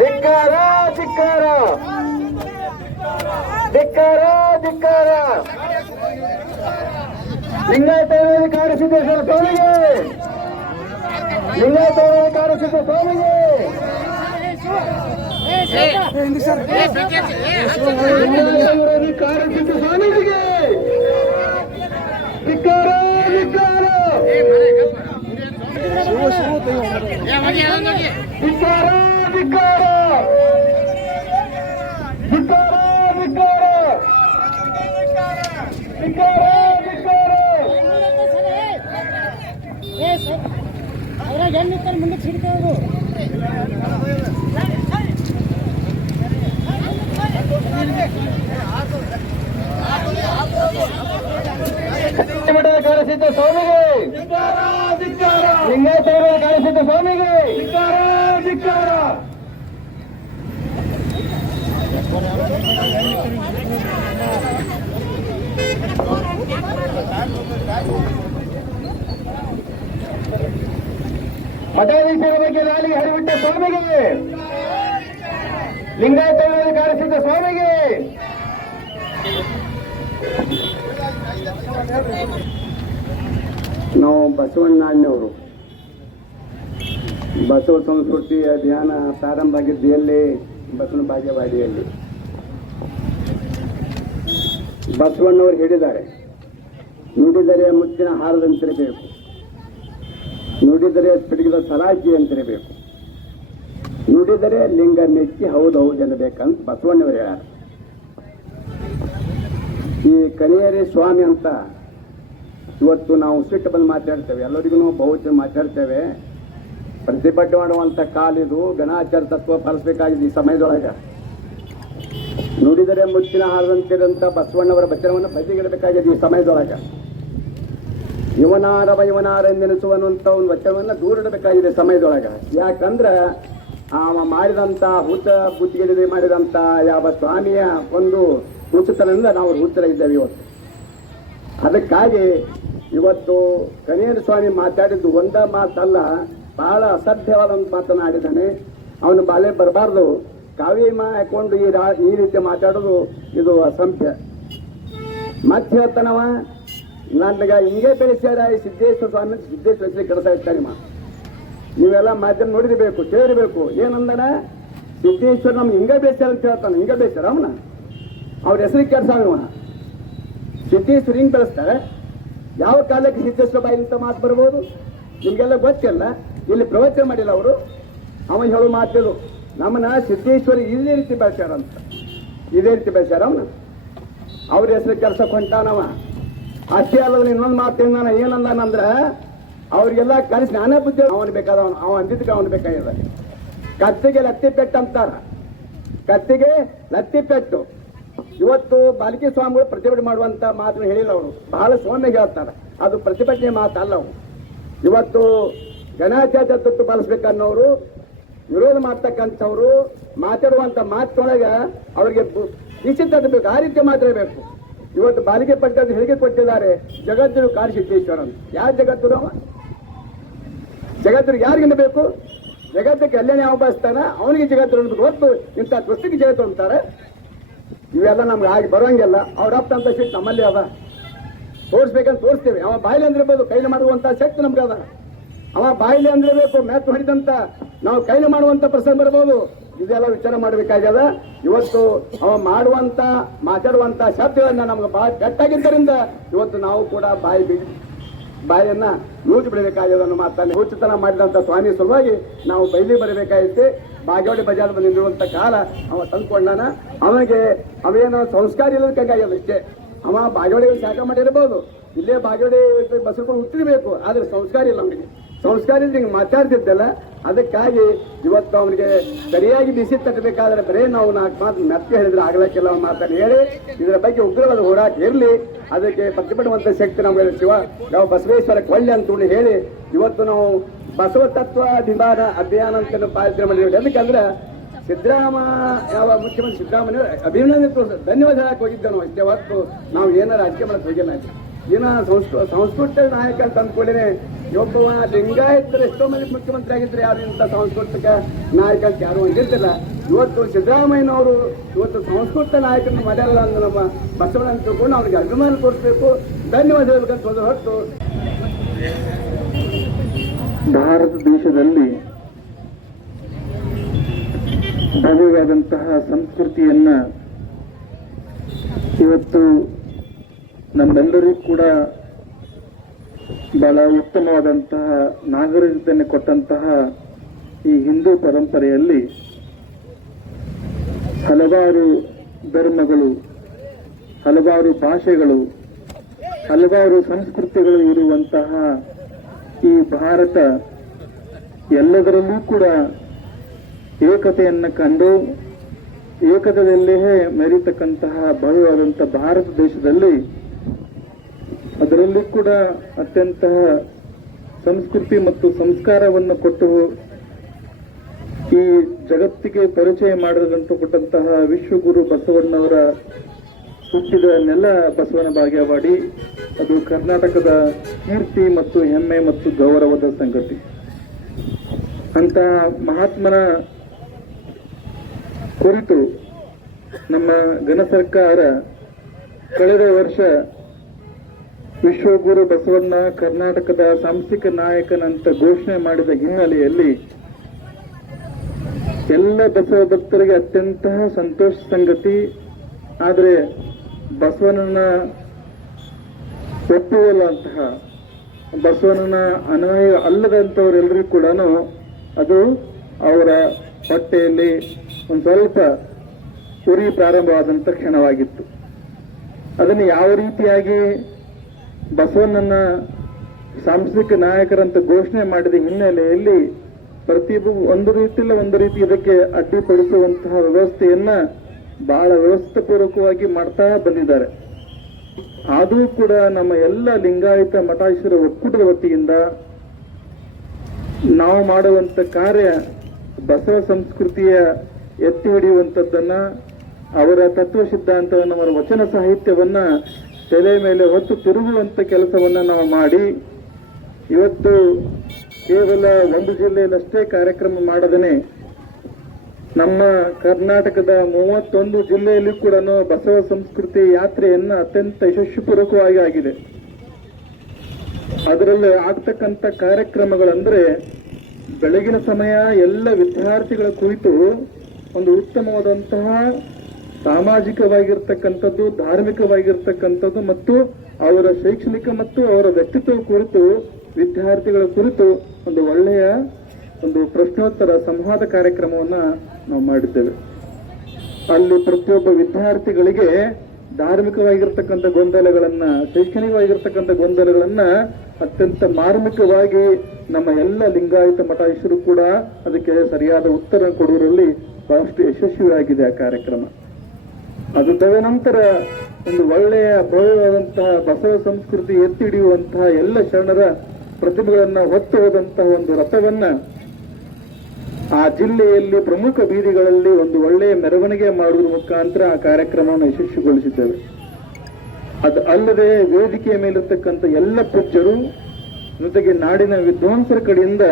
ಧಿಕ್ಕಾರ ಧಿಕ್ಕಾರ ಧಿಕ್ಕಾರ. ಧಿಕ್ಕಾರ ಲಿಂಗಾಯತವರಿಗೆ ಕಾಣಿಸಿದ್ದೇಶ್ವರ ಸ್ವಾಮಿಗೆ ಲಿಂಗಾಯತವಾಗಿ ಕಾಣಿಸಿದ್ದ ಸ್ವಾಮಿಗೆ ಕಾಣಿಸಿದ್ದ ಧಿಕ್ಕಾರ ಧಿಕ್ಕಾರ ಅವ್ರಾಗ ಹೆಣ್ಣಿರ್ತಾರೆ ಮುಂದೆ ಸಿಗ್ತಾವು ಕಾರ್ಯಸಿದ್ಧ ಸ್ವಾಮಿಗೆ. ಲಿಂಗಾಯತವರ ಕಾಣಿಸಿದ್ದ ಸ್ವಾಮಿಗೆ. ಧಿಕ್ಕಾರ ಮಠಾಧೀಶರ ಬಗ್ಗೆ ನಾಲಿಗೆ ಹರಿಬಿಟ್ಟ ಸ್ವಾಮಿಗೆ. ಲಿಂಗಾಯತವರ ಕಾಣಿಸಿದ್ದ ಸ್ವಾಮಿಗೆ. ನಾವು ಬಸವಣ್ಣನವರು. ಬಸವ ಸಂಸ್ಕೃತಿಯ ಧ್ಯಾನ ಪ್ರಾರಂಭ ಆಗಿದ್ದು ಎಲ್ಲಿ ಬಸವನ ಭಾಗ್ಯವಾಡಿಯಲ್ಲಿ ಬಸವಣ್ಣವರು ಹೇಳಿದ್ದಾರೆ, ನುಡಿದರೆ ಮುತ್ತಿನ ಹಾರದಂತಿರಬೇಕು ನುಡಿದರೆ ಪಿಡಿಗಿದ ಸರಾಜಿ ಅಂತಿರಬೇಕು. ನುಡಿದರೆ ಲಿಂಗ ಮೆಚ್ಚಿ ಹೌದು ಹೌದು ಎನ್ನಬೇಕಂತ ಬಸವಣ್ಣವರು ಹೇಳ್ಯಾರ. ಈ ಕನಿಯರಿ ಸ್ವಾಮಿ ಅಂತ ಇವತ್ತು ನಾವು ಸಿಟ್ಟು ಬಂದು ಮಾತಾಡ್ತೇವೆ, ಎಲ್ಲರಿಗೂ ಬಹುಚ ಮಾತಾಡ್ತೇವೆ. ಪ್ರತಿಭಟನೆ ಮಾಡುವಂಥ ಕಾಲಿದು ಗಣಾಚಾರ ತತ್ವ ಪಾಲಿಸಬೇಕಾಗಿದೆ ಈ ಸಮಯದೊಳಗೆ. ನುಡಿದರೆ ಮುಚ್ಚಿನ ಹಾರದಂತಿರಂತ ಬಸವಣ್ಣವರ ವಚನವನ್ನು ಬದಿಗಿಡಬೇಕಾಗಿದೆ ಈ ಸಮಯದೊಳಗೆ. ಇವನಾರವ ಇವನಾರ ಎಂದೆನಿಸುವನ್ನುವಂಥ ಒಂದು ವಚನವನ್ನು ದೂರ ಇಡಬೇಕಾಗಿದೆ ಸಮಯದೊಳಗೆ. ಯಾಕಂದ್ರೆ ಅವ ಮಾಡಿದಂಥ ಹುತ ಬುದ್ಧಿಗೆ ಮಾಡಿದಂಥ ಯಾವ ಸ್ವಾಮಿಯ ಒಂದು ಹುಚ್ಚುತನದಿಂದ ನಾವು ಹುಚ್ಚರ ಇದ್ದೇವೆ ಇವತ್ತು. ಅದಕ್ಕಾಗಿ ಇವತ್ತು ಕನೇರ ಸ್ವಾಮಿ ಮಾತಾಡಿದ್ದು ಒಂದ ಮಾತಲ್ಲ ಬಹಳ ಅಸಭ್ಯವಾದ ಒಂದು ಮಾತನಾಡಿದ್ದಾನೆ ಅವನು ಬಾಳೆ ಬರಬಾರ್ದು. ಕಾವ್ಯ ಹಾಕೊಂಡು ಈ ರಾ, ಈ ರೀತಿ ಮಾತಾಡೋದು ಇದು ಅಸಂಖ್ಯ. ಮತ್ತೆ ಹೇಳ್ತಾನವ ನನಗ ಹಿಂಗೆ ಬೆಳೆಸ್ಯಾರ ಈ ಸಿದ್ದೇಶ್ವರ ಸ್ವಾಮಿ, ಸಿದ್ದೇಶ್ವರ ಹೆಸರು ಕೆಡ್ತಾ ಇರ್ತಾನೆ ಮಾ ನೀವೆಲ್ಲ ಮಾಧ್ಯಮ ನೋಡಿರ್ಬೇಕು ಕೇಳಬೇಕು ಏನಂದನ? ಸಿದ್ದೇಶ್ವರ ನಮ್ಗೆ ಹಿಂಗೆ ಬೇಸ್ಯಾರ ಅಂತ ಹೇಳ್ತಾನೆ. ಹಿಂಗೆ ಬೇಸ್ಯಾರ ಅವನ? ಅವ್ರ ಹೆಸರಿಗೆ ಕೆಡ್ಸಾವ ಸಿದ್ದೇಶ್ವರ ಹಿಂಗೆ ಬೆಳೆಸ್ತಾರೆ ಯಾವ ಕಾಲಕ್ಕೆ ಸಿದ್ದೇಶ್ವರ ಬಾಯಿ ಅಂತ ಮಾತು ಬರ್ಬೋದು? ನಿಮಗೆಲ್ಲ ಗೊತ್ತಿಲ್ಲ. ಇಲ್ಲಿ ಪ್ರವಚನ ಮಾಡಿಲ್ಲ ಅವರು. ಅವ ಹೇಳೋ ಮಾತಿದು ನಮ್ಮನ್ನ ಸಿದ್ದೇಶ್ವರಿ ಇದೇ ರೀತಿ ಬೆಳೆಸ್ಯಾರ ಅಂತ. ಇದೇ ರೀತಿ ಬೆಳೆಸ್ಯಾರ ಅವನ. ಅವ್ರ ಹೆಸರು ಕೆಲ್ಸಕ್ಕೆ ಹೊಂಟಾನವ ಅಷ್ಟೇ ಅಲ್ಲದ ಇನ್ನೊಂದು ಮಾತು ನಾನು ಏನಂದಾನಂದ್ರೆ ಅವ್ರಿಗೆಲ್ಲ ಕನಸು ನಾನೇ ಬುದ್ಧಿ ಅವನು ಬೇಕಾದ ಅವನು ಅವ ಅಂದಿದ್ದಕ್ಕೆ ಅವನು ಬೇಕಾಗಿದೆ ಕತ್ತಿಗೆ ಲತ್ತಿ ಪೆಟ್ಟು ಅಂತಾರ. ಕತ್ತಿಗೆ ಲತ್ತಿ ಪೆಟ್ಟು. ಇವತ್ತು ಬಾಲಕಿ ಸ್ವಾಮಿಗಳು ಪ್ರತಿಭಟನೆ ಮಾಡುವಂತ ಮಾತನ್ನು ಹೇಳಿಲ್ಲ ಅವರು. ಬಹಳ ಸೌಮ್ಯ ಹೇಳ್ತಾರೆ. ಅದು ಪ್ರತಿಭಟನೆ ಮಾತಲ್ಲ ಅವು. ಇವತ್ತು ಗಣಾಚಾರ ತತ್ವ ಅನ್ನೋರು ವಿರೋಧ ಮಾಡ್ತಕ್ಕಂಥವ್ರು ಮಾತಾಡುವಂತ ಮಾತೊಳಗ ಅವರಿಗೆ ನಿಶ್ಚಿತ ಬೇಕು, ಆ ರೀತಿ ಮಾತಾಡಬೇಕು ಇವತ್ತು ಬಾಲಿಕೆ ಪಟ್ಟದ್ದು ಹೇಳಿಕೆ ಕೊಟ್ಟಿದ್ದಾರೆ ಜಗತ್ತಿನ ಕಾರಿಸಿದ್ದೇಶ್ವರ ಅಂತ ಯಾರ ಜಗತ್ತು ಅವ? ಜಗತ್ತಿಗೆ ಯಾರಿಗಿಂತ ಬೇಕು? ಜಗತ್ತಕ್ಕೆ ಎಲ್ಲೇ ಯಾವ ಬಯಸ್ತಾನ? ಅವನಿಗೆ ಜಗತ್ತು ಅನ್ಬೇಕು ಹೊತ್ತು ಇಂಥ ಪುಸ್ತಕ ಜಗತ್ತು ಅಂತಾರೆ. ಇವೆಲ್ಲ ನಮ್ಗೆ ಆಗಿ ಬರೋಂಗಿಲ್ಲ. ಅವ್ರ ಅಂತ ಶಕ್ತಿ ನಮ್ಮಲ್ಲಿ ಅದ. ತೋರಿಸ್ಬೇಕಂತ ತೋರಿಸ್ತೇವೆ. ಅವ ಬಾಯಿಲೆ ಅಂದಿರ್ಬೋದು, ಕೈಲಿ ಮಾಡುವಂತ ಶಕ್ತಿ ನಮ್ಗೆ ಅದ ಅವ ಬಾಯಿಲೆ ಅಂದಿರಬೇಕು ಮ್ಯಾಚ್ ಹೊಡಿದಂತ ನಾವು ಕೈಲಿ ಮಾಡುವಂತ ಪ್ರಸಂಗ ಬರ್ಬೋದು ಇದೆಲ್ಲ ವಿಚಾರ ಮಾಡಬೇಕಾಗ್ಯದ. ಇವತ್ತು ಅವ ಮಾಡುವಂತ, ಮಾತಾಡುವಂತ ಶಬ್ದಗಳನ್ನ ನಮ್ಗೆ ಬಹಳ ಗಟ್ಟಾಗಿದ್ದರಿಂದ ಇವತ್ತು ನಾವು ಕೂಡ ಬಾಯಿ ಬಿಡಿ ಬಾಯಿಯನ್ನ ಯೂಜ್ ಬಿಡಬೇಕಾಗ್ಯದನ್ನು ಮಾತಾಡಿ ಹುಚ್ಚುತನ ಮಾಡಿದಂತ ಸ್ವಾಮಿ ಸಲುವಾಗಿ ನಾವು ಬೈಲಿ ಬರಬೇಕಾಗಿತ್ತು ಬಾಗೇವಾಡಿ ಬಜಾರ್ ಬಂದಿರುವಂತ ಕಾಲ ಅವ ತಂದ್ಕೊಂಡಾನ. ಅವನಿಗೆ ಅವೇನ ಸಂಸ್ಕಾರ ಇಲ್ಲದಕ್ಕಾಗ್ಯದ ಅಷ್ಟೇ. ಅವ ಬಾಗೇವಾಡಿ ಶಾಖ ಮಾಡಿರ್ಬೋದು. ಇಲ್ಲೇ ಬಾಗೇವಾಡಿ ಬಸ್ಕೊಂಡು ಹುಟ್ಟಿರ್ಬೇಕು. ಆದ್ರೆ ಸಂಸ್ಕಾರ ಇಲ್ಲ ಅವನಿಗೆ. ಸಂಸ್ಕಾರ ಇದ್ರೆ ಹಿಂಗೆ ಮಾತಾಡ್ತಿದ್ದಲ್ಲ, ಅದಕ್ಕಾಗಿ ಇವತ್ತು ಅವನಿಗೆ ಸರಿಯಾಗಿ ಬಿಸಿ ತಟ್ಟಬೇಕಾದ್ರೆ ಬರೇ ನಾವು ನಾಲ್ಕು ಮಾತು ಮೆತ್ತೆ ಹೇಳಿದ್ರೆ ಆಗ್ಲಕ್ಕೆಲ್ಲ ಮಾತನ್ನು ಹೇಳಿ. ಇದರ ಬಗ್ಗೆ ಉಗ್ರವಾದ ಹೋರಾಟ ಇರಲಿ. ಅದಕ್ಕೆ ಪ್ರತಿಭಟುವಂತ ಶಕ್ತಿ ನಮಗೆ ಶಿವ, ನಾವು ಬಸವೇಶ್ವರ ಕೊಳ್ಳೆ ಅಂತ ಹೇಳಿ. ಇವತ್ತು ನಾವು ಬಸವ ತತ್ವ ಅಭಿಮಾನ ಅಭಿಯಾನ ಅಂತ ಪಾಲಿಸಿದ್ರೆ ಮಾಡಿದ್ದೀವಿ. ಅದಕ್ಕಂದ್ರೆ ಸಿದ್ದರಾಮ, ಯಾವ ಮುಖ್ಯಮಂತ್ರಿ ಸಿದ್ದರಾಮಯ್ಯ ಅಭಿನಂದನೆ ಧನ್ಯವಾದ ಹೇಳಕ್ಕೆ ಹೋಗಿದ್ದೆ ನಾವು ಅಷ್ಟೇ. ನಾವು ಏನಾರ ರಾಜಕೀಯ ಮಾಡಕ್ಕೆ ಹೋಗಿಲ್ಲ. ಏನ ಸಂಸ್ಕೃ, ಸಂಸ್ಕೃತ ನಾಯಕ ಅಂತ ಅಂದ್ಕೊಳ್ಳೇನೆ. ಒಬ್ಬವ ಲಿಂಗಾಯತರು ಮಂದಿ ಮುಖ್ಯಮಂತ್ರಿ ಆಗಿದ್ರೆ ಯಾರು ಇಂಥ ಸಾಂಸ್ಕೃತಿಕ ನಾಯಕ ಯಾರು ಹೊಂದಿರ್ತಿಲ್ಲ ಇವತ್ತು ಸಿದ್ದರಾಮಯ್ಯನವರು ಇವತ್ತು ಸಂಸ್ಕೃತ ನಾಯಕನ ಮಾಡಲ್ಲ ಅಂದ್ರೆ ನಮ್ಮ ಬಸವಣ್ಣ ತಿಳ್ಕೊಂಡು ಅವ್ರಿಗೆ ಅಭಿಮಾನ ಕೊಡಿಸ್ಬೇಕು ಧನ್ಯವಾದ ಹೇಳ್ಬೇಕಂತ ಹೋದ ಹೊರತು. ಭಾರತ ದೇಶದಲ್ಲಿ ಭವ್ಯವಾದಂತಹ ಸಂಸ್ಕೃತಿಯನ್ನ ಇವತ್ತು ನಮ್ಮೆಲ್ಲರೂ ಕೂಡ ಬಹಳ ಉತ್ತಮವಾದಂತಹ ನಾಗರಿಕತೆಯನ್ನು ಕೊಟ್ಟಂತಹ ಈ ಹಿಂದೂ ಪರಂಪರೆಯಲ್ಲಿ ಹಲವಾರು ಧರ್ಮಗಳು, ಹಲವಾರು ಭಾಷೆಗಳು, ಹಲವಾರು ಸಂಸ್ಕೃತಿಗಳು ಇರುವಂತಹ ಈ ಭಾರತ ಎಲ್ಲದರಲ್ಲೂ ಕೂಡ ಏಕತೆಯನ್ನು ಕಂಡು ಏಕತೆಯಲ್ಲಿಯೇ ಮೆರೀತಕ್ಕಂತಹ ಭವ್ಯವಾದಂಥ ಭಾರತ ದೇಶದಲ್ಲಿ ಅದರಲ್ಲಿ ಕೂಡ ಅತ್ಯಂತ ಸಂಸ್ಕೃತಿ ಮತ್ತು ಸಂಸ್ಕಾರವನ್ನು ಕೊಟ್ಟು ಈ ಜಗತ್ತಿಗೆ ಪರಿಚಯ ಮಾಡಿದಂತ ಕೊಟ್ಟಂತಹ ವಿಶ್ವಗುರು ಬಸವಣ್ಣವರ ಹುಟ್ಟಿದ ನೆಲ ಬಸವನ ಭಾಗ್ಯವಾಡಿ ಅದು ಕರ್ನಾಟಕದ ಕೀರ್ತಿ ಮತ್ತು ಹೆಮ್ಮೆ ಮತ್ತು ಗೌರವದ ಸಂಗತಿ. ಅಂತ ಮಹಾತ್ಮನ ಕುರಿತು ನಮ್ಮ ಘನ ಸರ್ಕಾರ ಕಳೆದ ವರ್ಷ ವಿಶ್ವಗುರು ಬಸವಣ್ಣ, ಕರ್ನಾಟಕದ ಸಾಂಸ್ಥಿಕ ನಾಯಕನಂತ ಘೋಷಣೆ ಮಾಡಿದ ಹಿನ್ನೆಲೆಯಲ್ಲಿ ಎಲ್ಲ ಬಸವ ಭಕ್ತರಿಗೆ ಅತ್ಯಂತ ಸಂತೋಷ ಸಂಗತಿ. ಆದರೆ ಬಸವಣ್ಣನ ಒಪ್ಪುವಲ್ಲಂತಹ ಬಸವಣ್ಣನ ಅನ್ವಯ ಅಲ್ಲದಂಥವರೆಲ್ಲರಿಗೂ ಕೂಡ ಅದು ಅವರ ಹೊಟ್ಟೆಯಲ್ಲಿ ಒಂದು ಸ್ವಲ್ಪ ಉರಿ ಪ್ರಾರಂಭವಾದಂಥ ಕ್ಷಣವಾಗಿತ್ತು. ಅದನ್ನು ಯಾವ ರೀತಿಯಾಗಿ ಬಸವಣ್ಣನ ಸಾಂಸ್ಥಿಕ ನಾಯಕರಂತ ಘೋಷಣೆ ಮಾಡಿದ ಹಿನ್ನೆಲೆಯಲ್ಲಿ ಪ್ರತಿಯೊಬ್ಬ ಒಂದು ರೀತಿಯಲ್ಲ ಒಂದು ರೀತಿ ಇದಕ್ಕೆ ಅಡ್ಡಿಪಡಿಸುವಂತಹ ವ್ಯವಸ್ಥೆಯನ್ನ ಬಹಳ ವ್ಯವಸ್ಥಿತಪೂರ್ವಕವಾಗಿ ಮಾಡ್ತಾ ಬಂದಿದ್ದಾರೆ. ಆದರೂ ಕೂಡ ನಮ್ಮ ಎಲ್ಲ ಲಿಂಗಾಯತ ಮಠಾಧೀಶರ ಒಕ್ಕೂಟದ ವತಿಯಿಂದ ನಾವು ಮಾಡುವಂತ ಕಾರ್ಯ ಬಸವ ಸಂಸ್ಕೃತಿಯ ಎತ್ತಿ ಹಿಡಿಯುವಂಥದ್ದನ್ನ ಅವರ ತತ್ವ ಸಿದ್ಧಾಂತವನ್ನು ಅವರ ವಚನ ಸಾಹಿತ್ಯವನ್ನ ತಲೆ ಮೇಲೆ ಹೊತ್ತು ತಿರುಗುವಂತ ಕೆಲಸವನ್ನು ನಾವು ಮಾಡಿ, ಇವತ್ತು ಕೇವಲ ಒಂದು ಜಿಲ್ಲೆಯಲ್ಲಷ್ಟೇ ಕಾರ್ಯಕ್ರಮ ಮಾಡದನೆ, ನಮ್ಮ ಕರ್ನಾಟಕದ ಮೂವತ್ತೊಂದು ಜಿಲ್ಲೆಯಲ್ಲಿ ಕೂಡ ಬಸವ ಸಂಸ್ಕೃತಿ ಯಾತ್ರೆಯನ್ನ ಅತ್ಯಂತ ಯಶಸ್ವಿಪೂರ್ವಕವಾಗಿ ಆಗಿದೆ. ಅದರಲ್ಲಿ ಆಗ್ತಕ್ಕಂಥ ಕಾರ್ಯಕ್ರಮಗಳಂದ್ರೆ ಬೆಳಗಿನ ಸಮಯ ಎಲ್ಲ ವಿದ್ಯಾರ್ಥಿಗಳ ಕುರಿತು ಒಂದು ಉತ್ತಮವಾದಂತಹ ಸಾಮಾಜಿಕವಾಗಿರ್ತಕ್ಕಂಥದ್ದು, ಧಾರ್ಮಿಕವಾಗಿರ್ತಕ್ಕಂಥದ್ದು ಮತ್ತು ಅವರ ಶೈಕ್ಷಣಿಕ ಮತ್ತು ಅವರ ವ್ಯಕ್ತಿತ್ವ ಕುರಿತು, ವಿದ್ಯಾರ್ಥಿಗಳ ಕುರಿತು ಒಂದು ಒಳ್ಳೆಯ ಒಂದು ಪ್ರಶ್ನೋತ್ತರ ಸಂವಾದ ಕಾರ್ಯಕ್ರಮವನ್ನ ನಾವು ಮಾಡಿದ್ದೇವೆ. ಅಲ್ಲಿ ಪ್ರತಿಯೊಬ್ಬ ವಿದ್ಯಾರ್ಥಿಗಳಿಗೆ ಧಾರ್ಮಿಕವಾಗಿರ್ತಕ್ಕಂಥ ಗೊಂದಲಗಳನ್ನ, ಶೈಕ್ಷಣಿಕವಾಗಿರ್ತಕ್ಕಂಥ ಗೊಂದಲಗಳನ್ನ ಅತ್ಯಂತ ಮಾರ್ಮಿಕವಾಗಿ ನಮ್ಮ ಎಲ್ಲ ಲಿಂಗಾಯತ ಮಠಾಧೀಶರು ಕೂಡ ಅದಕ್ಕೆ ಸರಿಯಾದ ಉತ್ತರ ಕೊಡುವುದರಲ್ಲಿ ಬಹಳಷ್ಟು ಯಶಸ್ವಿಯಾಗಿದೆ ಆ ಕಾರ್ಯಕ್ರಮ. ಅದು ತದನಂತರ ಒಂದು ಒಳ್ಳೆಯ ಭವ್ಯವಾದಂತಹ ಬಸವ ಸಂಸ್ಕೃತಿ ಎತ್ತಿ ಹಿಡಿಯುವಂತಹ ಎಲ್ಲ ಶರಣರ ಪ್ರತಿಭೆಗಳನ್ನು ಹೊತ್ತು ಹೋದಂತಹ ಒಂದು ರಥವನ್ನ ಆ ಜಿಲ್ಲೆಯಲ್ಲಿ ಪ್ರಮುಖ ಬೀದಿಗಳಲ್ಲಿ ಒಂದು ಒಳ್ಳೆಯ ಮೆರವಣಿಗೆ ಮಾಡುವುದರ ಮುಖಾಂತರ ಆ ಕಾರ್ಯಕ್ರಮವನ್ನು ಯಶಸ್ವಿಗೊಳಿಸಿದ್ದೇವೆ. ಅದು ಅಲ್ಲದೆ ವೇದಿಕೆಯ ಮೇಲಿರ್ತಕ್ಕಂಥ ಎಲ್ಲ ಪೂಜ್ಯರು, ಜೊತೆಗೆ ನಾಡಿನ ವಿದ್ವಾಂಸರ ಕಡೆಯಿಂದ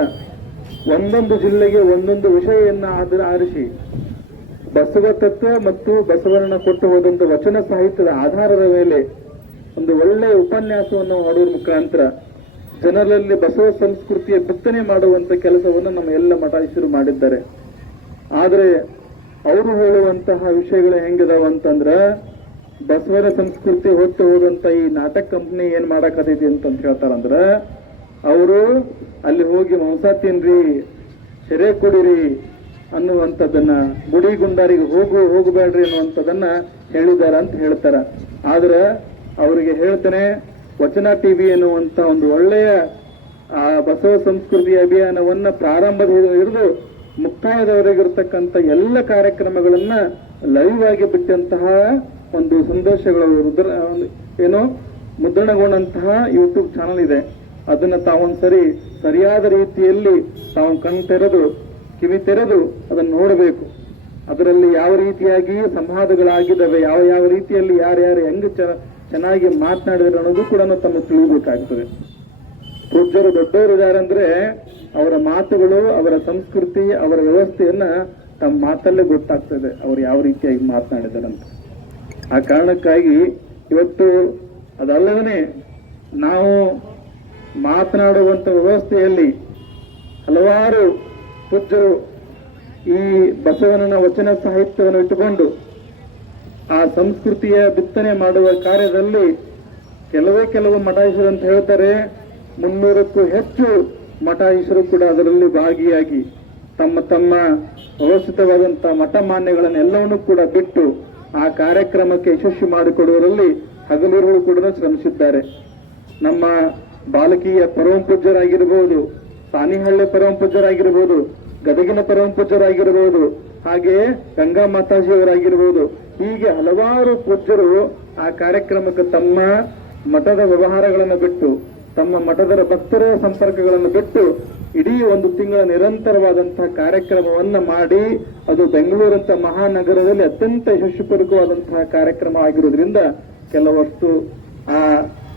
ಒಂದೊಂದು ಜಿಲ್ಲೆಗೆ ಒಂದೊಂದು ವಿಷಯವನ್ನು ಆರಿಸಿ ಬಸವ ತತ್ವ ಮತ್ತು ಬಸವಣ್ಣ ಕೊಟ್ಟು ಹೋದಂತ ವಚನ ಸಾಹಿತ್ಯದ ಆಧಾರದ ಮೇಲೆ ಒಂದು ಒಳ್ಳೆಯ ಉಪನ್ಯಾಸವನ್ನು ಮಾಡುವ ಮುಖಾಂತರ ಜನರಲ್ಲಿ ಬಸವ ಸಂಸ್ಕೃತಿಯ ಬಿತ್ತನೆ ಮಾಡುವಂತ ಕೆಲಸವನ್ನು ನಮ್ಮ ಎಲ್ಲ ಮಠಾಧೀಶರು ಮಾಡಿದ್ದಾರೆ. ಆದರೆ ಅವರು ಹೇಳುವಂತಹ ವಿಷಯಗಳು ಹೆಂಗಿದಾವ ಅಂತಂದ್ರ ಬಸವನ ಸಂಸ್ಕೃತಿ ಹೊತ್ತು ಹೋದಂತ ಈ ನಾಟಕ ಕಂಪ್ನಿ ಏನ್ ಮಾಡಕತೈತಿ ಅಂತಂತ ಹೇಳ್ತಾರಂದ್ರ ಅವರು ಅಲ್ಲಿ ಹೋಗಿ ಮಾಂಸ ತಿನ್ರಿ ಸೆರೆ ಕೊಡಿರಿ ಅನ್ನುವಂಥದ್ದನ್ನ ಗುಡಿ ಗುಂಡಾರಿಗೆ ಹೋಗು, ಹೋಗಬೇಡ್ರಿ ಅನ್ನುವಂಥದ್ದನ್ನ ಹೇಳಿದಾರ ಅಂತ ಹೇಳ್ತಾರ. ಆದ್ರೆ ಅವರಿಗೆ ಹೇಳ್ತಾನೆ, ವಚನ ಟಿವಿ ಅನ್ನುವಂತ ಒಂದು ಒಳ್ಳೆಯ, ಆ ಬಸವ ಸಂಸ್ಕೃತಿ ಅಭಿಯಾನವನ್ನ ಪ್ರಾರಂಭದ ಹಿಡಿದು ಮುಕ್ತಾಯದವರೆಗಿರ್ತಕ್ಕಂಥ ಎಲ್ಲ ಕಾರ್ಯಕ್ರಮಗಳನ್ನ ಲೈವ್ ಆಗಿ ಬಿಟ್ಟಂತಹ ಒಂದು ಸಂದೇಶಗಳು ಏನು, ಮುದ್ರಣಗೊಂಡಂತಹ ಯೂಟ್ಯೂಬ್ ಚಾನಲ್ ಇದೆ. ಅದನ್ನ ತಾವೊಂದ್ಸರಿ ಸರಿಯಾದ ರೀತಿಯಲ್ಲಿ ತಾವು ಕಣ್ ತೆರೆದು ಕಿವಿ ತೆರೆದು ಅದನ್ನು ನೋಡಬೇಕು. ಅದರಲ್ಲಿ ಯಾವ ರೀತಿಯಾಗಿ ಸಂವಾದಗಳಾಗಿದ್ದಾವೆ, ಯಾವ ಯಾವ ರೀತಿಯಲ್ಲಿ ಯಾರ್ಯಾರು ಹೆಂಗ್ ಚೆನ್ನಾಗಿ ಮಾತನಾಡಿದ್ರು ಅನ್ನೋದು ಕೂಡ ತಮ್ಮ ತಿಳಿಯಬೇಕಾಗ್ತದೆ. ಪೂಜ್ಯರು ದೊಡ್ಡವರು ಯಾರಂದ್ರೆ ಅವರ ಮಾತುಗಳು, ಅವರ ಸಂಸ್ಕೃತಿ, ಅವರ ವ್ಯವಸ್ಥೆಯನ್ನ ತಮ್ಮ ಮಾತಲ್ಲೇ ಗೊತ್ತಾಗ್ತದೆ ಅವರು ಯಾವ ರೀತಿಯಾಗಿ ಮಾತನಾಡಿದಾರಂತ ಆ ಕಾರಣಕ್ಕಾಗಿ ಇವತ್ತು ಅದಲ್ಲದೇ ನಾವು ಮಾತನಾಡುವಂತ ವ್ಯವಸ್ಥೆಯಲ್ಲಿ ಹಲವಾರು ಪೂಜ್ಯರು ಈ ಬಸವಣ್ಣನ ವಚನ ಸಾಹಿತ್ಯವನ್ನು ಇಟ್ಟುಕೊಂಡು ಆ ಸಂಸ್ಕೃತಿಯ ಬಿತ್ತನೆ ಮಾಡುವ ಕಾರ್ಯದಲ್ಲಿ ಕೆಲವೇ ಕೆಲವು ಮಠಾಧೀಶರು ಅಂತ ಹೇಳ್ತಾರೆ. ಮುನ್ನೂರಕ್ಕೂ ಹೆಚ್ಚು ಮಠಾಧೀಶರು ಕೂಡ ಅದರಲ್ಲಿ ಭಾಗಿಯಾಗಿ ತಮ್ಮ ತಮ್ಮ ವ್ಯವಸ್ಥಿತವಾದಂತಹ ಮಠ ಮಾನ್ಯಗಳನ್ನೆಲ್ಲವನ್ನು ಕೂಡ ಬಿಟ್ಟು ಆ ಕಾರ್ಯಕ್ರಮಕ್ಕೆ ಯಶಸ್ವಿ ಮಾಡಿಕೊಡುವರಲ್ಲಿ ಹಗಲೂರುಗಳು ಕೂಡ ಶ್ರಮಿಸಿದ್ದಾರೆ. ನಮ್ಮ ಬಾಲಕಿಯ ಪರಮ ಪೂಜ್ಯರಾಗಿರಬಹುದು ಸಾನಿಹಳ್ಳಿ ಪರಮ ಪೂಜ್ಯರಾಗಿರ್ಬೋದು ಗದಗಿನ ಪರಮ ಪೂಜ್ಯರಾಗಿರ್ಬೋದು ಹಾಗೆ ಗಂಗಾ ಮಾತಾಜಿಯವರಾಗಿರಬಹುದು ಹೀಗೆ ಹಲವಾರು ಪೂಜ್ಯರು ಆ ಕಾರ್ಯಕ್ರಮಕ್ಕೆ ತಮ್ಮ ಮಠದ ವ್ಯವಹಾರಗಳನ್ನು ಬಿಟ್ಟು, ತಮ್ಮ ಮಠದ ಭಕ್ತರ ಸಂಪರ್ಕಗಳನ್ನು ಬಿಟ್ಟು, ಇಡೀ ಒಂದು ತಿಂಗಳ ನಿರಂತರವಾದಂತಹ ಕಾರ್ಯಕ್ರಮವನ್ನ ಮಾಡಿ, ಅದು ಬೆಂಗಳೂರಂತ ಮಹಾನಗರದಲ್ಲಿ ಅತ್ಯಂತ ಯಶಸ್ವಿಪೂರ್ವಕವಾದಂತಹ ಕಾರ್ಯಕ್ರಮ ಆಗಿರೋದ್ರಿಂದ ಕೆಲವಷ್ಟು ಆ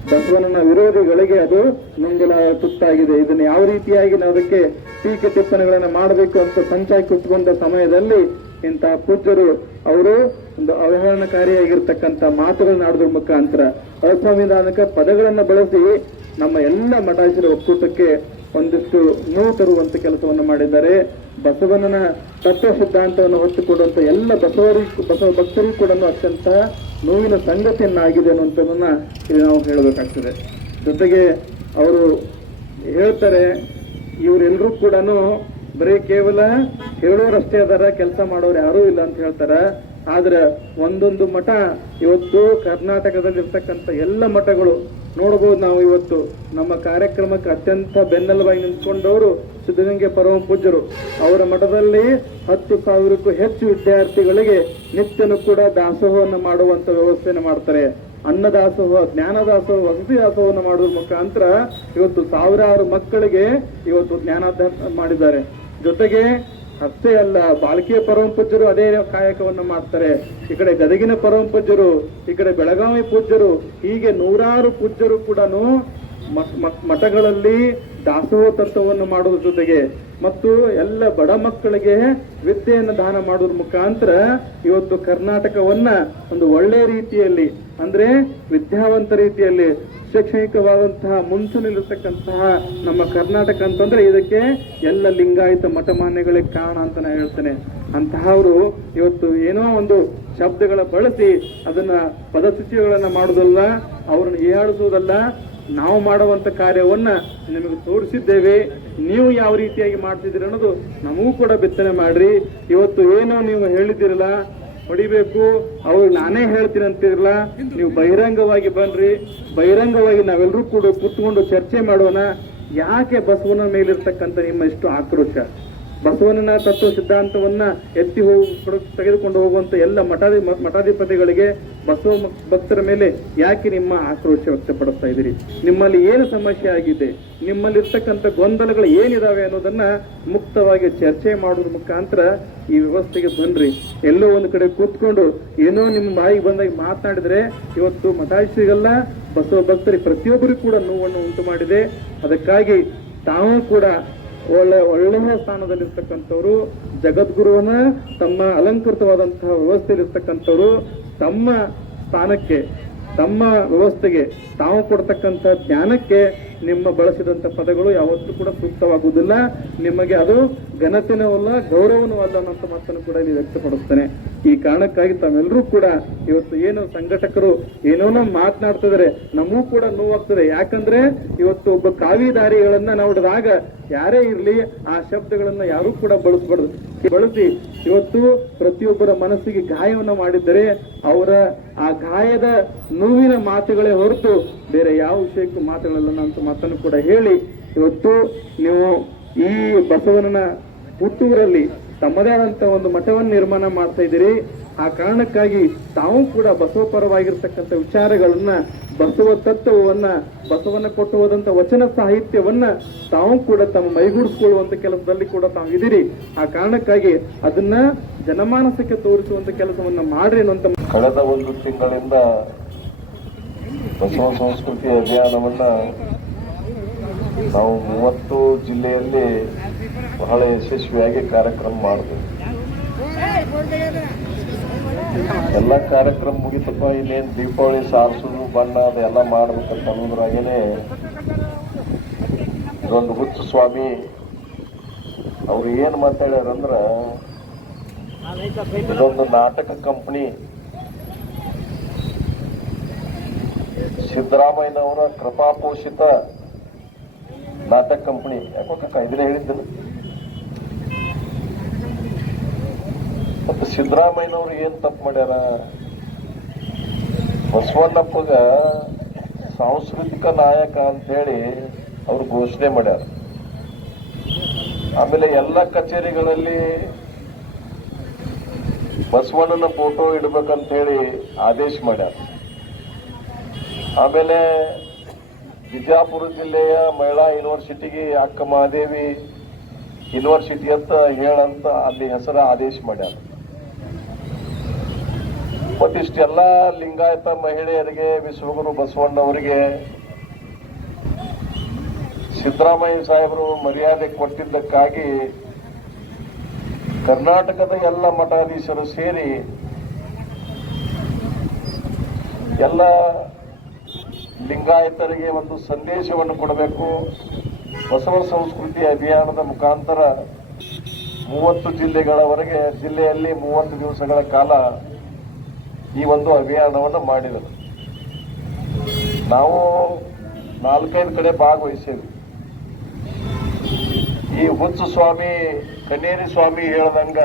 ಬಸವನ ವಿರೋಧಿಗಳಿಗೆ ಅದು ನುಂಗಲ ತುತ್ತಾಗಿದೆ. ಇದನ್ನು ಯಾವ ರೀತಿಯಾಗಿ ನಾವು ಅದಕ್ಕೆ ಟೀಕೆ ಟಿಪ್ಪಣಿಗಳನ್ನು ಮಾಡಬೇಕು ಅಂತ ಸಂಚಾಯ ಕುತ್ಕೊಂಡ ಸಮಯದಲ್ಲಿ ಇಂತಹ ಪೂಜ್ಯರು ಅವರು ಒಂದು ಅವಹೇಳನಕಾರಿಯಾಗಿರ್ತಕ್ಕಂಥ ಮಾತುಗಳನ್ನ ಆಡೋದ್ರ ಮುಖಾಂತರ ಅಸಂವಿಧಾನಕ ಪದಗಳನ್ನ ಬಳಸಿ ನಮ್ಮ ಎಲ್ಲ ಮಠಾಧೀಶರ ಒಕ್ಕೂಟಕ್ಕೆ ಒಂದಿಷ್ಟು ನೋವು ತರುವಂತ ಕೆಲಸವನ್ನು ಮಾಡಿದ್ದಾರೆ. ಬಸವಣ್ಣನ ತತ್ವ ಸಿದ್ಧಾಂತವನ್ನು ಹೊತ್ತುಕೊಡುವಂತ ಎಲ್ಲ ಬಸವರಿಗೂ ಬಸವ ಭಕ್ತರಿಗೂ ಕೂಡ ಅತ್ಯಂತ ನೋವಿನ ಸಂಗತಿಯನ್ನಾಗಿದೆ ಅನ್ನುವಂಥದ್ದನ್ನ ಇಲ್ಲಿ ನಾವು ಹೇಳಬೇಕಾಗ್ತದೆ. ಜೊತೆಗೆ ಅವರು ಹೇಳ್ತಾರೆ ಇವರೆಲ್ಲರೂ ಕೂಡ ಬರೀ ಕೇವಲ ಹೇಳೋರಷ್ಟೇ ಅದಾರ, ಕೆಲಸ ಮಾಡೋರು ಯಾರೂ ಇಲ್ಲ ಅಂತ ಹೇಳ್ತಾರ. ಆದ್ರೆ ಒಂದೊಂದು ಮಠ ಇವತ್ತು ಕರ್ನಾಟಕದಲ್ಲಿ ಇರ್ತಕ್ಕಂಥ ಎಲ್ಲ ಮಠಗಳು ನೋಡಬಹುದು ನಾವು ಇವತ್ತು. ನಮ್ಮ ಕಾರ್ಯಕ್ರಮಕ್ಕೆ ಅತ್ಯಂತ ಬೆನ್ನೆಲುಬಾಗಿ ನಿಂತ್ಕೊಂಡವರು ಸಿದ್ಧಗಂಗೆ ಪರಮ ಪೂಜ್ಯರು. ಅವರ ಮಠದಲ್ಲಿ ಹತ್ತು ಸಾವಿರಕ್ಕೂ ಹೆಚ್ಚು ವಿದ್ಯಾರ್ಥಿಗಳಿಗೆ ನಿತ್ಯನೂ ಕೂಡ ದಾಸೋಹವನ್ನು ಮಾಡುವಂತ ವ್ಯವಸ್ಥೆಯನ್ನು ಮಾಡ್ತಾರೆ. ಅನ್ನದಾಸೋಹ, ಜ್ಞಾನದಾಸೋಹ ವಸತಿ ದಾಸೋಹವನ್ನು ಮಾಡುವ ಮುಖಾಂತರ ಇವತ್ತು ಸಾವಿರಾರು ಮಕ್ಕಳಿಗೆ ಇವತ್ತು ಜ್ಞಾನಾಧ್ಯಾಸ ಮಾಡಿದ್ದಾರೆ. ಜೊತೆಗೆ ಅಷ್ಟೇ ಅಲ್ಲ ಬಾಲಕಿಯ ಪರಮಪೂಜ್ಯರು ಅದೇ ಕಾಯಕವನ್ನು ಮಾಡ್ತಾರೆ. ಈ ಕಡೆ ಗದಗಿನ ಪರಮಪೂಜ್ಯರು, ಈ ಕಡೆ ಬೆಳಗಾವಿ ಪೂಜ್ಯರು, ಹೀಗೆ ನೂರಾರು ಪೂಜ್ಯರು ಕೂಡ ಮಠಗಳಲ್ಲಿ ದಾಸೋಹ ತತ್ವವನ್ನು ಜೊತೆಗೆ ಮತ್ತು ಎಲ್ಲ ಬಡ ಮಕ್ಕಳಿಗೆ ವಿದ್ಯೆಯನ್ನು ದಾನ ಮಾಡುವ ಮುಖಾಂತರ ಇವತ್ತು ಕರ್ನಾಟಕವನ್ನ ಒಂದು ಒಳ್ಳೆ ರೀತಿಯಲ್ಲಿ, ಅಂದ್ರೆ ವಿದ್ಯಾವಂತ ರೀತಿಯಲ್ಲಿ, ಶೈಕ್ಷಣಿಕವಾದಂತಹ ಮುಂಚೂಣಿಲಿರ್ತಕ್ಕಂತಹ ನಮ್ಮ ಕರ್ನಾಟಕ ಅಂತಂದ್ರೆ ಇದಕ್ಕೆ ಎಲ್ಲ ಲಿಂಗಾಯತ ಮಠಮಾನ್ಯಗಳೇ ಕಾರಣ ಅಂತ ನಾನು ಹೇಳ್ತೇನೆ. ಅಂತಹವರು ಇವತ್ತು ಏನೋ ಒಂದು ಶಬ್ದಗಳ ಬಳಸಿ ಅದನ್ನ ಪದಸೂಚಿಗಳನ್ನ ಮಾಡುವುದಲ್ಲ ಅವ್ರನ್ನ ಹೀಯಾಳಿಸುವುದಲ್ಲ ನಾವು ಮಾಡುವಂತ ಕಾರ್ಯವನ್ನ ನಿಮಗೆ ತೋರಿಸಿದ್ದೇವೆ. ನೀವು ಯಾವ ರೀತಿಯಾಗಿ ಮಾಡ್ತಿದ್ದೀರಿ ಅನ್ನೋದು ನಮಗೂ ಕೂಡ ಬಿತ್ತನೆ ಮಾಡ್ರಿ. ಇವತ್ತು ಏನೋ ನೀವು ಹೇಳಿದಿರಲ್ಲ ಹೊಡಿಬೇಕು. ಅವ್ರು ನಾನೇ ಹೇಳ್ತೀನಿ ಅಂತಿರಲ್ಲ, ನೀವು ಬಹಿರಂಗವಾಗಿ ಬನ್ರಿ. ಬಹಿರಂಗವಾಗಿ ನಾವೆಲ್ಲರೂ ಕೂಡ ಕೂತ್ಕೊಂಡು ಚರ್ಚೆ ಮಾಡೋಣ. ಯಾಕೆ ಬಸವನ ಮೇಲಿರ್ತಕ್ಕಂಥ ನಿಮ್ಮ ಇಷ್ಟು ಆಕ್ರೋಶ? ಬಸವಣ್ಣನ ತತ್ವ ಸಿದ್ಧಾಂತವನ್ನ ಎತ್ತಿ ಹೋಗಿ ತೆಗೆದುಕೊಂಡು ಹೋಗುವಂತ ಎಲ್ಲ ಮಠಾಧಿ ಮಠಾಧಿಪತಿಗಳಿಗೆ ಬಸವ ಭಕ್ತರ ಮೇಲೆ ಯಾಕೆ ನಿಮ್ಮ ಆಕ್ರೋಶ ವ್ಯಕ್ತಪಡಿಸ್ತಾ ಇದ್ದೀರಿ? ನಿಮ್ಮಲ್ಲಿ ಏನು ಸಮಸ್ಯೆ ಆಗಿದೆ? ನಿಮ್ಮಲ್ಲಿ ಇರ್ತಕ್ಕಂಥ ಗೊಂದಲಗಳು ಏನಿದಾವೆ ಅನ್ನೋದನ್ನ ಮುಕ್ತವಾಗಿ ಚರ್ಚೆ ಮಾಡೋದ್ರ ಮುಖಾಂತರ ಈ ವ್ಯವಸ್ಥೆಗೆ ಬನ್ರಿ. ಎಲ್ಲೋ ಒಂದು ಕಡೆ ಕೂತ್ಕೊಂಡು ಏನೋ ನಿಮ್ಮ ಬಾಯಿಗೆ ಬಂದಾಗ ಮಾತನಾಡಿದ್ರೆ ಇವತ್ತು ಮಠಾಧೀಶರಿಗೆಲ್ಲ, ಬಸವ ಭಕ್ತರಿಗೆ ಪ್ರತಿಯೊಬ್ಬರಿಗೂ ಕೂಡ ನೋವನ್ನು ಉಂಟು ಮಾಡಿದೆ ಅದಕ್ಕಾಗಿ ತಾವು ಕೂಡ ಒಳ್ಳೆ, ಒಳ್ಳೆಯ ಸ್ಥಾನದಲ್ಲಿರ್ತಕ್ಕಂಥವ್ರು ಜಗದ್ಗುರುವನ್ನ ತಮ್ಮ ಅಲಂಕೃತವಾದಂತಹ ವ್ಯವಸ್ಥೆಯಲ್ಲಿರ್ತಕ್ಕಂಥವ್ರು ತಮ್ಮ ಸ್ಥಾನಕ್ಕೆ, ತಮ್ಮ ವ್ಯವಸ್ಥೆಗೆ, ತಾವು ಕೊಡ್ತಕ್ಕಂಥ ಜ್ಞಾನಕ್ಕೆ ನಿಮ್ಮ ಬಳಸಿದಂತ ಪದಗಳು ಯಾವತ್ತೂ ಕೂಡ ಸೂಕ್ತವಾಗುವುದಿಲ್ಲ. ನಿಮಗೆ ಅದು ಘನತೆನೂ ಅಲ್ಲ ಗೌರವನೂ ಅಲ್ಲ ಅನ್ನೋಂತ ಮಾತನ್ನು ಕೂಡ ಇಲ್ಲಿ ವ್ಯಕ್ತಪಡಿಸ್ತೇನೆ. ಈ ಕಾರಣಕ್ಕಾಗಿ ತಾವೆಲ್ಲರೂ ಕೂಡ ಇವತ್ತು ಏನು ಸಂಘಟಕರು ಏನೋ ಮಾತನಾಡ್ತಿದ್ದಾರೆ ನಮಗೂ ಕೂಡ ನೋವಾಗ್ತದೆ. ಯಾಕಂದ್ರೆ ಇವತ್ತು ಒಬ್ಬ ಕಾವಿದಾರಿಗಳನ್ನ ನೋಡಿದಾಗ ಯಾರೇ ಇರ್ಲಿ, ಆ ಶಬ್ದಗಳನ್ನ ಯಾರೂ ಕೂಡ ಬಳಸ್ಬಾರ್ದು. ಬಳಸಿ, ಇವತ್ತು ಪ್ರತಿಯೊಬ್ಬರ ಮನಸ್ಸಿಗೆ ಗಾಯವನ್ನು ಮಾಡಿದ್ದರೆ ಅವರ ಆ ಗಾಯದ ನೋವಿನ ಮಾತುಗಳೇ ಹೊರತು ಬೇರೆ ಯಾವ ವಿಷಯಕ್ಕೂ ಮಾತುಗಳಲ್ಲ ಅಂತ ಮಾತನ್ನು ಕೂಡ ಹೇಳಿ, ಇವತ್ತು ನೀವು ಈ ಬಸವಣ್ಣನ ಹುಟ್ಟೂರಲ್ಲಿ ತಮ್ಮದೇ ಆದಂತ ಒಂದು ಮಠವನ್ನು ನಿರ್ಮಾಣ ಮಾಡ್ತಾ ಇದ್ದೀರಿ. ಆ ಕಾರಣಕ್ಕಾಗಿ ತಾವು ಕೂಡ ಬಸವಪರವಾಗಿರ್ತಕ್ಕಂಥ ವಿಚಾರಗಳನ್ನ, ಬಸವ ತತ್ವವನ್ನ, ಬಸವನ ಕೊಟ್ಟು ಹೋದಂತ ವಚನ ಸಾಹಿತ್ಯವನ್ನ ತಾವು ಕೂಡ ತಮ್ಮ ಮೈಗೂಡಿಸ್ಕೊಳ್ಳುವಂತ ಕೆಲಸದಲ್ಲಿ ಕೂಡ ತಾವು ಇದ್ದೀರಿ ಆ ಕಾರಣಕ್ಕಾಗಿ ಅದನ್ನ ಜನಮಾನಸಕ್ಕೆ ತೋರಿಸುವಂತ ಕೆಲಸವನ್ನ ಮಾಡ್ರಿ ಅನ್ನುವಂತ ಕಳೆದ ಒಂದು ತಿಂಗಳಿಂದ ಬಸವ ಸಂಸ್ಕೃತಿ ಅಭಿಯಾನವನ್ನ ನಾವು ಮೂವತ್ತು ಜಿಲ್ಲೆಯಲ್ಲಿ ಬಹಳ ಯಶಸ್ವಿಯಾಗಿ ಕಾರ್ಯಕ್ರಮ ಮಾಡಿದ್ವಿ ಎಲ್ಲ ಕಾರ್ಯಕ್ರಮ ಮುಗಿತಪ್ಪ ಇನ್ನೇನು ದೀಪಾವಳಿ ಸಾರಿಸೋದು, ಬಣ್ಣ ಅದೆಲ್ಲ ಮಾಡ್ಬೇಕಂತ ಅನ್ನೋದ್ರಾಗೇನೆ ಇದೊಂದು ಹುಚ್ಚು ಸ್ವಾಮಿ ಅವ್ರು ಏನು ಮಾತಾಡ್ಯಾರಂದ್ರೆ ಇದೊಂದು ನಾಟಕ ಕಂಪನಿ. ಸಿದ್ದರಾಮಯ್ಯನವರ ಕೃಪಾಪೋಷಿತ ನಾಟಕ ಕಂಪನಿ. ಯಾಕೆ ಇದನ್ನೇ ಹೇಳಿದ್ದನು ಮತ್ತೆ ಸಿದ್ದರಾಮಯ್ಯನವ್ರು ಏನ್ ತಪ್ಪು ಮಾಡ್ಯಾರ? ಬಸವಣ್ಣಪ್ಪಗ ಸಾಂಸ್ಕೃತಿಕ ನಾಯಕ ಅಂತ ಹೇಳಿ ಅವ್ರು ಘೋಷಣೆ ಮಾಡ್ಯಾರ. ಆಮೇಲೆ ಎಲ್ಲ ಕಚೇರಿಗಳಲ್ಲಿ ಬಸವಣ್ಣನ ಫೋಟೋ ಇಡ್ಬೇಕಂತ ಹೇಳಿ ಆದೇಶ ಮಾಡ್ಯಾರ. ಆಮೇಲೆ ಬಿಜಾಪುರ ಜಿಲ್ಲೆಯ ಮಹಿಳಾ ಯೂನಿವರ್ಸಿಟಿಗೆ ಅಕ್ಕ ಮಹಾದೇವಿ ಯೂನಿವರ್ಸಿಟಿ ಅಂತ ಹೇಳಂತ ಅಲ್ಲಿ ಹೆಸರ ಆದೇಶ ಮಾಡ್ಯಾರ. ಮತ್ತಿಷ್ಟೆಲ್ಲ ಲಿಂಗಾಯತ ಮಹಿಳೆಯರಿಗೆ, ವಿಶ್ವಗುರು ಬಸವಣ್ಣವರಿಗೆ ಸಿದ್ದರಾಮಯ್ಯ ಸಾಹೇಬರು ಮರ್ಯಾದೆ ಕೊಟ್ಟಿದ್ದಕ್ಕಾಗಿ ಕರ್ನಾಟಕದ ಎಲ್ಲ ಮಠಾಧೀಶರು ಸೇರಿ ಎಲ್ಲ ಲಿಂಗಾಯತರಿಗೆ ಒಂದು ಸಂದೇಶವನ್ನು ಕೊಡಬೇಕು. ಬಸವ ಸಂಸ್ಕೃತಿ ಅಭಿಯಾನದ ಮುಖಾಂತರ ಮೂವತ್ತು ಜಿಲ್ಲೆಗಳವರೆಗೆ, ಜಿಲ್ಲೆಯಲ್ಲಿ ಮೂವತ್ತು ದಿವಸಗಳ ಕಾಲ ಈ ಒಂದು ಅಭಿಯಾನವನ್ನು ಮಾಡಿದರು. ನಾವು ನಾಲ್ಕೈದು ಕಡೆ ಭಾಗವಹಿಸೇವಿ ಈ ಹುಚ್ಚು ಸ್ವಾಮಿ ಕನ್ನೇರಿ ಸ್ವಾಮಿ ಹೇಳ್ದಂಗ,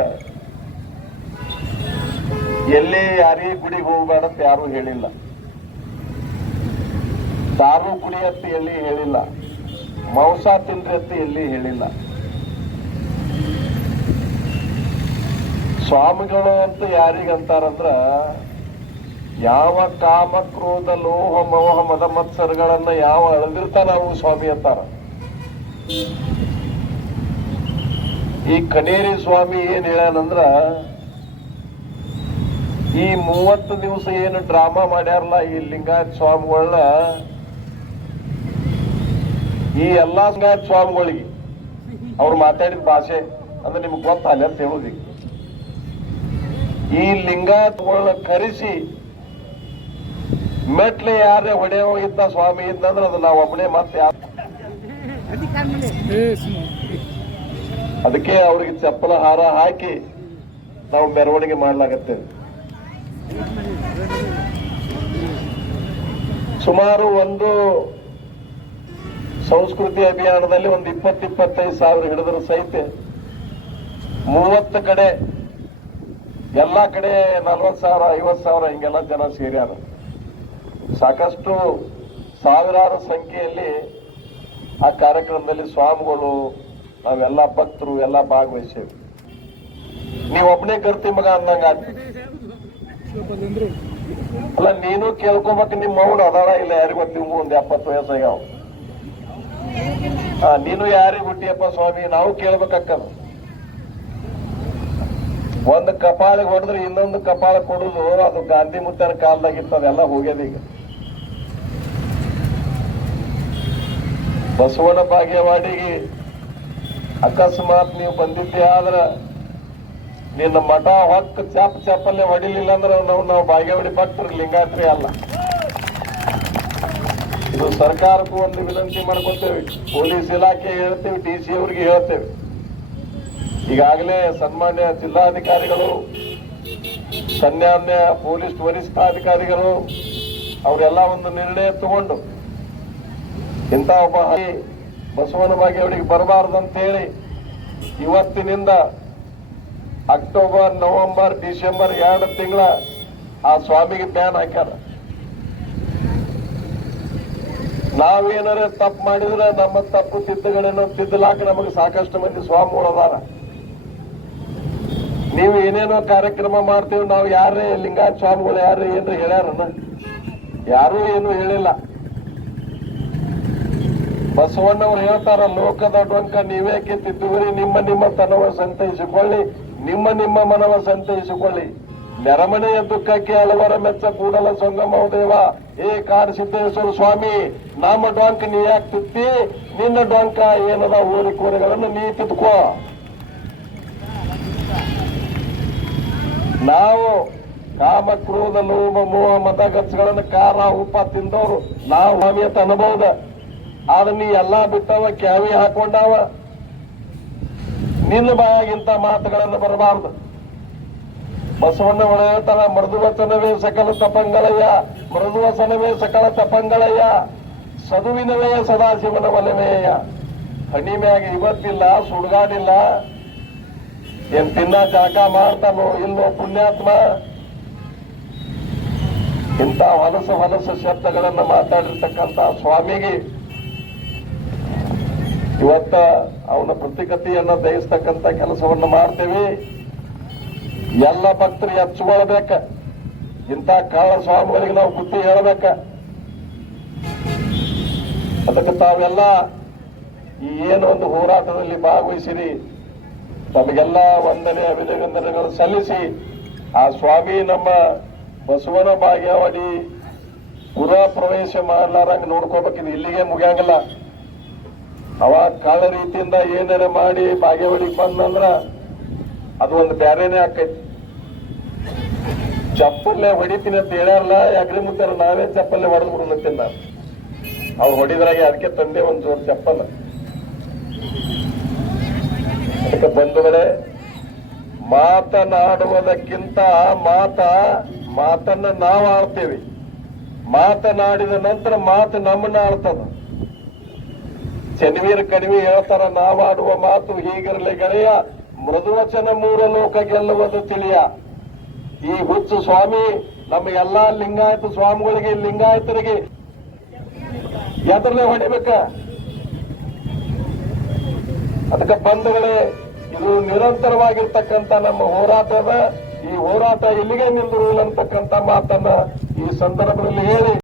ಎಲ್ಲಿ ಯಾರಿಗೆ ಗುಡಿಗೆ ಹೋಗಬೇಡ ಅಂತ ಯಾರು ಹೇಳಿಲ್ಲ. ದಾರು ಅಂತ ಎಲ್ಲಿ ಹೇಳಿಲ್ಲ. ಮಾಂಸ ತಿನ್ರಿ ಅಂತ ಎಲ್ಲಿ ಹೇಳಿಲ್ಲ. ಸ್ವಾಮಿಗಳು ಅಂತ ಯಾರಿಗಂತಾರಂದ್ರ ಯಾವ ಕಾಮ ಕ್ರೋಧ ಲೋಹ ಮೋಹ ಮದ ಮತ್ಸರಗಳನ್ನ ಯಾವ ಅಳದಿರ್ತಾನ ಅವು ಸ್ವಾಮಿ ಅಂತಾರ. ಈ ಕನೇರಿ ಸ್ವಾಮಿ ಏನ್ ಹೇಳ್ಯಾನಂದ್ರ, ಈ ಮೂವತ್ತು ದಿವಸ ಏನು ಡ್ರಾಮಾ ಮಾಡ್ಯಾರಲ್ಲ ಈ ಲಿಂಗಾಯತ್ ಸ್ವಾಮಿಗಳನ್ನ ಈ ಎಲ್ಲಾ ಲಿಂಗಾಯತ್ ಸ್ವಾಮಿಗಳಿಗೆ, ಅವ್ರು ಮಾತಾಡಿದ ಭಾಷೆ, ಅಂದ್ರೆ ನಿಮ್ಗೆ ಗೊತ್ತಲ್ಲ ಅಂತ ಹೇಳುದೀಗ ಈ ಲಿಂಗಾಯತ್ಗಳನ್ನ ಕರೆಸಿ ಮೆಟ್ಲೆ ಯಾರೇ ಒಡೆ ಹೋಗಿದ್ದ ಸ್ವಾಮಿ ಇದ್ದಂದ್ರೆ ಅದು ನಾವು ಒಬ್ಬನೇ ಮತ್ತೆ ಅದಕ್ಕೆ ಅವ್ರಿಗೆ ಚಪ್ಪಲ ಹಾರ ಹಾಕಿ ನಾವು ಮೆರವಣಿಗೆ ಮಾಡ್ಲಾಗತ್ತೇವೆ ಸುಮಾರು ಒಂದು ಸಂಸ್ಕೃತಿ ಅಭಿಯಾನದಲ್ಲಿ ಒಂದು ಇಪ್ಪತ್ತು ಇಪ್ಪತ್ತೈದು ಸಾವಿರ ಹಿಡಿದ್ರು ಸಹಿತ ಮೂವತ್ತು ಕಡೆ, ಎಲ್ಲಾ ಕಡೆ ನಲ್ವತ್ತು ಸಾವಿರ, ಐವತ್ತು ಸಾವಿರ ಹಿಂಗೆಲ್ಲ ಜನ ಸೇರ್ಯಾರ. ಸಾಕಷ್ಟು ಸಾವಿರಾರು ಸಂಖ್ಯೆಯಲ್ಲಿ ಆ ಕಾರ್ಯಕ್ರಮದಲ್ಲಿ ಸ್ವಾಮಿಗಳು, ನಾವೆಲ್ಲ ಭಕ್ತರು, ಎಲ್ಲ ಭಾಗವಹಿಸೇವೆ. ನೀವು ಕರ್ತಿ ಮಗ ಅಂದಂಗ ಅಲ್ಲ, ನೀನು ಕೇಳ್ಕೊಬೇಕು ನಿಮ್ಮ ಅವನು ಅದಾಳ ಇಲ್ಲ, ಯಾರಿಗೂ ಗೊತ್ತಿವ್ ಒಂದು ಎಪ್ಪತ್ತು ವಯಸ್ಸಾಗ್ಯಾವ. ಹಾ, ನೀನು ಯಾರಿಗೆ ಹುಟ್ಟಿಯಪ್ಪ ಸ್ವಾಮಿ, ನಾವು ಕೇಳ್ಬೇಕಕ್ಕದು. ಒಂದು ಕಪಾಳಿಗೆ ಹೊಡೆದ್ರೆ ಇನ್ನೊಂದು ಕಪಾಳ ಕೊಡುದು, ಅದು ಗಾಂಧಿ ಮುತ್ತನ ಕಾಲದಾಗಿತ್ತು ಅದೆಲ್ಲ ಹೋಗ್ಯದ ಈಗ. ಬಸವಣ್ಣ ಭಾಗ್ಯವಾಡಿಗೆ. ಅಕಸ್ಮಾತ್ ನೀವು ಬಂದಿದ್ದೆ ಆದ್ರ ನಿನ್ನ ಮಠ ಹೊಕ್ಕ ಚಾಪ ಚಾಪಲ್ಲೇ ಹೊಡಿಲಿಲ್ಲ ಅಂದ್ರೆ ನಾವು ನಾವು ಭಾಗ್ಯವಾಡಿ ಭಕ್ತರು, ಲಿಂಗಾಯತ್ರಿ ಅಲ್ಲ. ಇದು ಸರ್ಕಾರಕ್ಕೂ ಒಂದು ವಿನಂತಿ ಮಾಡ್ಕೊತೇವೆ. ಪೊಲೀಸ್ ಇಲಾಖೆ ಹೇಳ್ತೇವೆ, ಡಿ ಸಿ ಅವ್ರಿಗೆ ಹೇಳ್ತೇವೆ. ಈಗಾಗಲೇ ಸನ್ಮಾನ್ಯ ಜಿಲ್ಲಾಧಿಕಾರಿಗಳು ಸನ್ಮಾನ್ಯ ಪೊಲೀಸ್ ವರಿಷ್ಠಾಧಿಕಾರಿಗಳು, ಅವರೆಲ್ಲ ಒಂದು ನಿರ್ಣಯ ತಗೊಂಡು ಇಂಥ ಒಬ್ಬ ಬಸವನ ಬಾಗಿ ಬರಬಾರ್ದು ಅಂತ ಹೇಳಿ ಇವತ್ತಿನಿಂದ ಅಕ್ಟೋಬರ್, ನವೆಂಬರ್, ಡಿಸೆಂಬರ್ ಎರಡು ತಿಂಗಳ ಆ ಸ್ವಾಮಿಗೆ ಬ್ಯಾನ್ ಹಾಕ್ಯಾರ. ನಾವೇನಾರ ತಪ್ಪು ಮಾಡಿದ್ರೆ ನಮ್ಮ ತಪ್ಪು ತಿದ್ದುಗಳೇನೋ ತಿದ್ದಲಾಕ ನಮಗೆ ಸಾಕಷ್ಟು ಮಂದಿ ಸ್ವಾಮಿಗಳು ಅದಾರ ನೀವು ಏನೇನೋ ಕಾರ್ಯಕ್ರಮ ಮಾಡ್ತೀವಿ, ನಾವು ಯಾರೇ ಲಿಂಗಾಯತ್ ಸ್ವಾಮಿಗಳು ಯಾರೇ ಏನ್ರ ಹೇಳ್ಯಾರನ್ನ ಯಾರೂ ಏನು ಹೇಳಿಲ್ಲ. ಬಸವಣ್ಣವ್ರು ಹೇಳ್ತಾರ, ಲೋಕದ ಡೊಂಕ ನೀವೇ ತಿದ್ದುವರಿ ನಿಮ್ಮ ನಿಮ್ಮ ತನವ ಸಂತೈಸಿಕೊಳ್ಳಿ, ನಿಮ್ಮ ನಿಮ್ಮ ಮನವ ಸಂತೈಸಿಕೊಳ್ಳಿ. ನೆರಮನೆಯ ದುಃಖಕ್ಕೆ ಹಲವರ ಮೆಚ್ಚ ಕೂಡಲ ಸಂಗಮ ದೇವ. ಏ ಕಾರ್ ಸಿದ್ದೇಶ್ವರ ಸ್ವಾಮಿ, ನಮ್ಮ ಡೊಂಕ ನೀ ಯಾಕೆ ತಿತ್ತಿ? ನಿನ್ನ ಡೊಂಕ ಏನದ ಓರಿ ಕೋರಿಗಳನ್ನು ನೀ ತಿತ್ಕೋ. ನಾವು ಕಾಮ ಕ್ರೋಧ, ಲೋಭ, ಮೋಹ ಮತ ಗಚ್ಚಗಳನ್ನು ಕಾರ ಉಪ ತಿಂದವರು. ನಾವು ಅನುಭವದ ಆದ್ರೆ ನೀ ಎಲ್ಲಾ ಬಿಟ್ಟವ, ಕ್ಯಾವಿ ಹಾಕೊಂಡವ. ನಿನ್ನ ಬಾಯಾಗಿಂತ ಮಾತುಗಳನ್ನು ಬರಬಾರದು. ಬಸವಣ್ಣ ಒಡೆಯತನ ಮೃದು ವಚನವೇ ಸಕಲ ತಪಂಗಳಯ್ಯ ಮೃದು ವಚನವೇ ಸಕಲ ತಪಂಗಳಯ್ಯ ಸದುವಿನವೇ ಸದಾಶಿವನ ಒಲವೆಯ ಹಣಿ ಮ್ಯಾಗ ಇವತ್ತಿಲ್ಲ, ಸುಡ್ಗಾಡಿಲ್ಲ. ಏನ್ ತಿನ್ನ ಜಾಕ ಮಾಡ್ತಾನೋ ಇಲ್ಲೋ ಪುಣ್ಯಾತ್ಮ. ಇಂಥ ಹೊಲಸ ಹೊಲಸ ಶಬ್ದಗಳನ್ನು ಮಾತಾಡಿರ್ತಕ್ಕಂಥ ಸ್ವಾಮಿಗೆ ಇವತ್ತ ಅವನ ಪ್ರತಿಕತೆಯನ್ನ ದಯಿಸ್ತಕ್ಕಂಥ ಕೆಲಸವನ್ನು ಮಾಡ್ತೇವೆ. ಎಲ್ಲ ಭಕ್ತರು ಎಚ್ಚುಕೊಳ್ಬೇಕ ಇಂಥ ಕಾಳ ಸ್ವಾಮಿಗಳಿಗೆ ನಾವು ಬುದ್ಧಿ ಹೇಳಬೇಕ. ಅದಕ್ಕೆ ತಾವೆಲ್ಲ ಈ ಏನು ಒಂದು ಹೋರಾಟದಲ್ಲಿ ಭಾಗವಹಿಸಿರಿ. ತಮಗೆಲ್ಲ ವಂದನೆ ಅಭಿನಂದನೆಗಳು ಸಲ್ಲಿಸಿ. ಆ ಸ್ವಾಮಿ ನಮ್ಮ ಬಸವನ ಭಾಗ್ಯವಾಡಿ ಪುರ ಪ್ರವೇಶ ಮಾಡ್ಲಾರಂಗ ನೋಡ್ಕೋಬೇಕಿದೆ. ಇಲ್ಲಿಗೆ ಮುಗಿಯಂಗಿಲ್ಲ. ಅವ ಕಾಳ ರೀತಿಯಿಂದ ಏನಾರ ಮಾಡಿ ಬಾಗೇವಾಡಿಗೆ ಬಂದಂದ್ರ ಅದು ಒಂದು ಬ್ಯಾರೇನೆ ಆಕೈತಿ. ಚಪ್ಪಲ್ಲೇ ಹೊಡಿತೀನಿ ಅಂತ ಹೇಳಲ್ಲ ಯಾಕ್ರಿ ಮುತ್ತಾರ ನಾವೇ ಚಪ್ಪಲ್ಲೇ ಹೊಡೆದು ಬಿಡ್ಲತ್ತೀನಿ ನಾನು ಅವ್ರು ಹೊಡಿದ್ರಾಗೆ ಅದಕ್ಕೆ ತಂದೆ ಒಂದು ಜೋರ್ ಚಪ್ಪಲ್ಲ ಅದಕ್ಕೆ ಬಂಧುಗಳೇ, ಮಾತನಾಡುವುದಕ್ಕಿಂತ ಮಾತ, ಮಾತನ್ನ ನಾವು ಆಡ್ತೇವೆ ಮಾತನಾಡಿದ ನಂತರ ಮಾತು ನಮ್ಮನ್ನ ಆಡ್ತದ ಚೆನ್ವೀರ್ ಕಡಿಮೆ ಹೇಳ್ತಾರ, ನಾವಾಡುವ ಮಾತು ಹೀಗಿರಲಿ ಗೆಳೆಯ, ಮೃದುವಚನ ಮೂರ ಲೋಕ ಗೆಲ್ಲುವುದು ತಿಳಿಯ. ಈ ಹುಚ್ಚು ಸ್ವಾಮಿ, ನಮ್ಮ ಎಲ್ಲಾ ಲಿಂಗಾಯತ ಸ್ವಾಮಿಗಳಿಗೆ, ಲಿಂಗಾಯತರಿಗೆ ಎದರಲ್ಲೇ ಹೊಡಿಬೇಕ? ಅದಕ್ಕೆ ಬಂಧುಗಳೇ, ಇದು ನಿರಂತರವಾಗಿರ್ತಕ್ಕಂಥ ನಮ್ಮ ಹೋರಾಟದ, ಈ ಹೋರಾಟ ಇಲ್ಲಿಗೆ ನಿಂದಿರುವುದಿಲ್ಲ ಅಂತಕ್ಕಂಥ ಮಾತನ್ನ ಈ ಸಂದರ್ಭದಲ್ಲಿ ಹೇಳಿ.